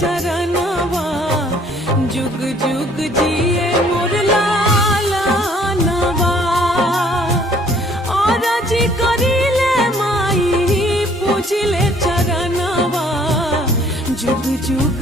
चरणवा जुग जुग जिए मोर लालनवा। और जी करिले माई पूजिले चरणवा जुग जुग